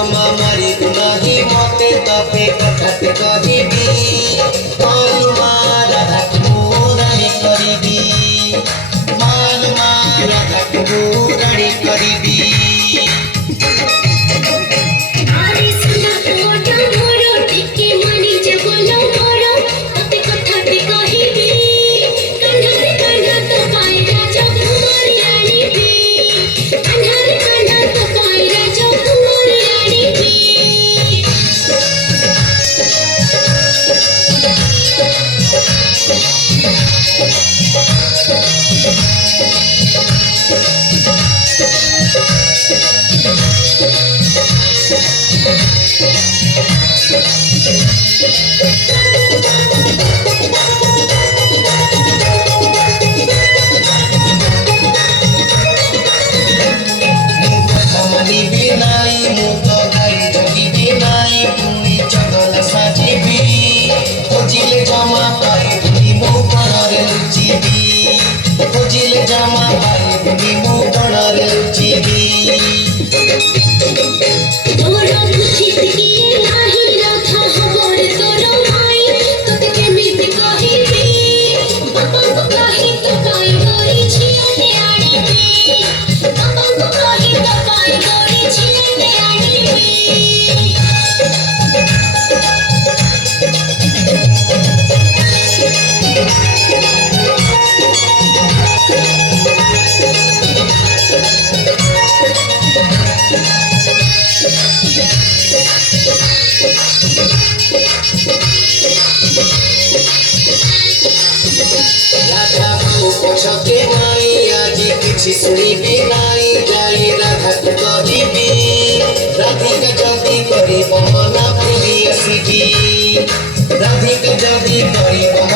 जमा मारी नाही मते तपे कथाते कहिबी मालुमा राधा मुरारी करिबी मालुमा राधा मुरारी करिबी खोजिले जमा पाए मो गणरे लुचिबी पछते नाई आज किछि सुनिबी नाई जाई राधा कहिबी राधिका जदि करिब मना प्रिय सिबी राधिका जदि करिब